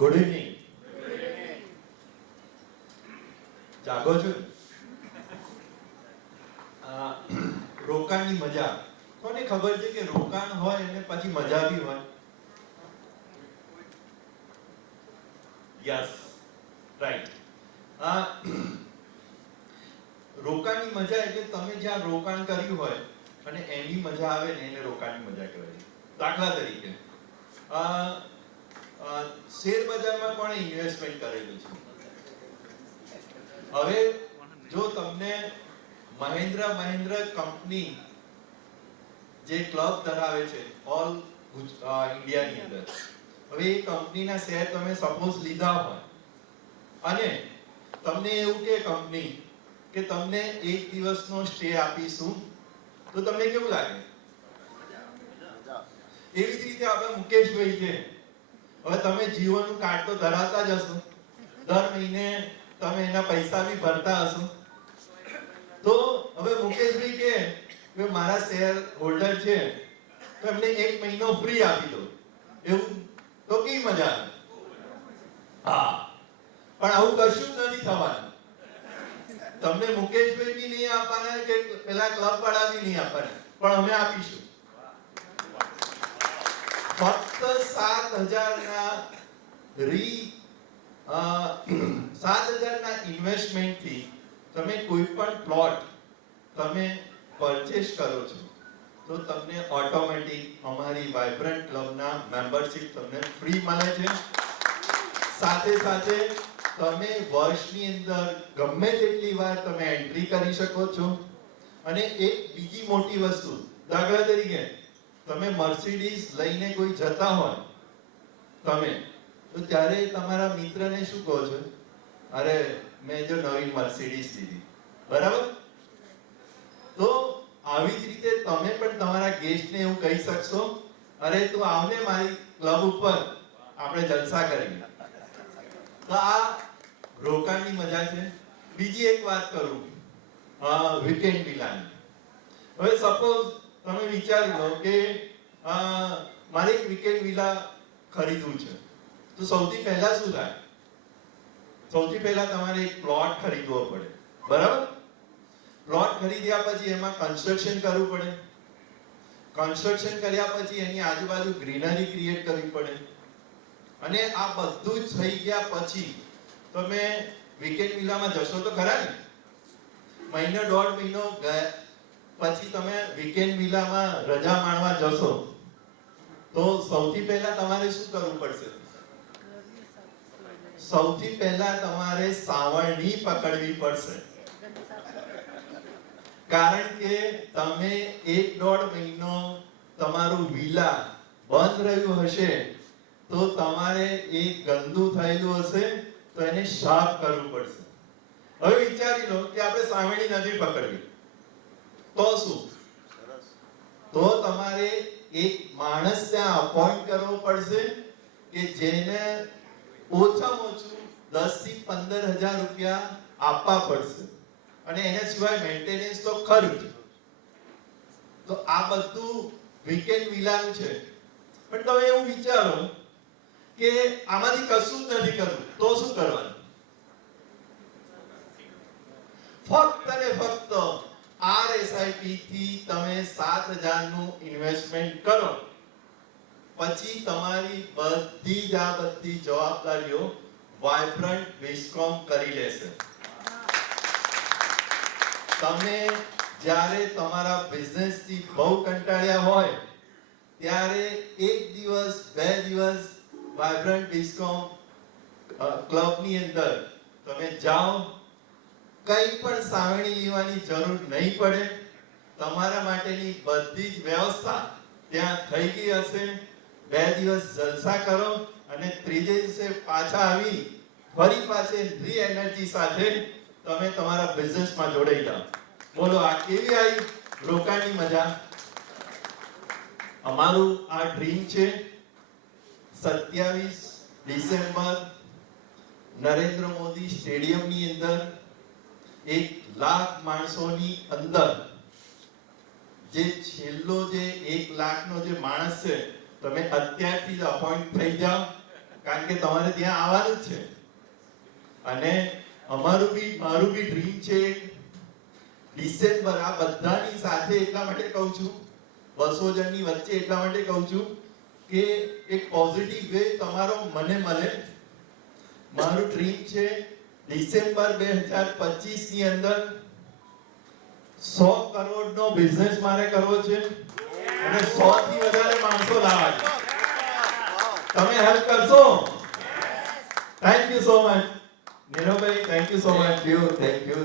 Good evening. જાગો છો? રોકાણની મજા. કોને ખબર છે કે રોકાણ હોય અને પછી મજા બી હોય? Yes, right. રોકાણની મજા એટલે તમે જ્યાં રોકાણ કર્યું હોય અને એની મજા આવે ને એને રોકાણની મજા કહેવાય. દાખલા તરીકે શેર બજારમાં કોણે ઇન્વેસ્ટમેન્ટ કરેલું છે? હવે જો તમને મહિન્દ્રા કંપની જે ક્લબ ધરાવે છે ઓલ ઇન્ડિયાની અંદર, હવે એ કંપનીના શેર તમે સપોઝ લીધા હોય અને તમને એવું કે કંપની કે તમને એક દિવસનો સ્ટે આપીશું, તો તમને કેવું લાગે? એવી જ રીતે આપણે મુકેશભાઈ છે, હવે તમે જીવોનું કાર્ડ તો ધરાવતા જ હશો, દર મહિને તમે એના પૈસા બી ભરતા હશો. તો હવે મુકેશભાઈ કે મારા શેર હોલ્ડર છે તો એમને એક મહિનો ફ્રી આપી દો, એવું તો કેવી મજા આવે? હા, પણ આવું કશું જ નથી થવાનું. તમને મુકેશભાઈ બી નહીં આપવાના કે પેલા ક્લબ વાળા બી નહીં આપવાના, પણ અમે આપીશું. ફક્ત 7,000 ના 7,000 ના ઇન્વેસ્ટમેન્ટ થી તમે કોઈ પણ પ્લોટ તમે પરચેસ કરો છો તો તમને ઓટોમેટિક અમારી વાઇબ્રન્ટ ક્લબના મેમ્બરશિપ તમને ફ્રી મળે છે. સાથે સાથે તમે વર્ષની અંદર ગમે તેટલી વાર તમે એન્ટ્રી કરી શકો છો. અને એક બીજી મોટી વસ્તુ, દાખલા તરીકે તમે મર્સિડીઝ લઈને કોઈ જતા હોય તમે, તો ત્યારે તમારા મિત્રને શું કહો છો? અરે મેં જો નવી મર્સિડીઝ લીધી, બરાબર? તો આવી જ રીતે તમે પણ તમારા ગેસ્ટને એવું કહી શકશો, અરે તું આવને મારી ક્લબ ઉપર, આપણે જલસા કરીએ. તો આ રોકાણની મજા છે. બીજી એક વાત કરું, વીકેન્ડ વિલાની. હવે સપોઝ તમે વિચારી લો કે મારે એક વીકેન્ડ વિલા ખરીદવું છે, તો સૌથી પહેલા શું થાય? સૌથી પહેલા તમારે એક પ્લોટ ખરીદવો પડે, બરાબર? પ્લોટ ખરીદ્યા પછી એમાં કન્સ્ટ્રક્શન કરવું પડે. કન્સ્ટ્રક્શન કર્યા પછી એની આજુબાજુ ગ્રીનરી ક્રિએટ કરવી પડે. અને આ બધું જ થઈ ગયા પછી તમે વીકેન્ડ વિલામાં જશો તો ખરા ને? મહિનો દોઢ મહિનો પછી તમે વીકેન્ડ વિલામાં રજા માણવા જશો તો સૌથી પહેલા તમારે શું કરવું પડશે? સૌથી પહેલા તમારે સાવરણી પકડવી પડશે. કારણ કે તમે 1-1.5 મહિનો તમારું વિલા બંધ રહ્યું હશે તો તમારે એ ગંદુ થયેલું હશે તો એને સાફ કરવું પડશે. હવે વિચારી લો કે આપણે સાવરણી નથી પકડવી, તો શું? તો તમારે એક માણસ ત્યાં અપોઇન્ટ કરવો પડશે કે જેને ઓછામાં ઓછું 10 થી 15,000 રૂપિયા આપવા પડશે. અને એના સિવાય મેન્ટેનન્સ તો ખરું જ. તો આ બધું વીકેન્ડ વિલાનું છે. પણ તમે એવું વિચારો કે આમાંથી કશું જ નથી કરવું, તો શું કરવાનું? ફક્ત ને ફક્ત RSIP થી તમે 7,000 નું ઇન્વેસ્ટમેન્ટ કરો, પછી તમારી બધી જવાબદારીઓ વાઇબ્રન્ટ વિસ્કોમ કરી લેશે. તમે જ્યારે તમારા બિઝનેસથી બહુ કંટાળ્યા હોય ત્યારે એક દિવસ 2 દિવસ વાઇબ્રન્ટ વિસ્કોમ ક્લબની અંદર તમે જાઓ, કંઈ પણ સાવરણી લેવાની જરૂર નહીં પડે. તમારા માટેની બધી જ વ્યવસ્થા ત્યાં થઈ ગઈ હશે. 2 દિવસ જલસા કરો અને ત્રીજે દિવસે પાછા આવી ફરી પાછી રી એનર્જી સાથે તમે તમારા બિઝનેસમાં જોડાઈ જાઓ. બોલો, આ કેવી આવી રોકાણની મજા? અમારું આ ડ્રીમ છે 27 ડિસેમ્બર નરેન્દ્ર મોદી સ્ટેડિયમની અંદર 1 લાખ માણસોની અંદર જે છેલ્લો જે 1 લાખનો જે માણસ છે, તમે અત્યારથી જ અપોઇન્ટ થઈ જાઓ. કારણ કે તમારે ત્યાં આવવાનું જ છે. અને મારું બી ડ્રીમ છે ડિસેમ્બર આ બધાની સાથે એટલા માટે કહું છું, 200 જણની વચ્ચે એટલા માટે કહું છું કે એક પોઝિટિવ વે તમારો મને મળે. મારું ડ્રીમ છે ડિસેમ્બર 2025 ની અંદર 100 કરોડનો બિઝનેસ મારે કરવો છે અને 100 થી વધારે માણસો લાવવા છે. તમે હેલ્પ કરશો? Thank you so much Niravbhai, thank you so much. Thank you.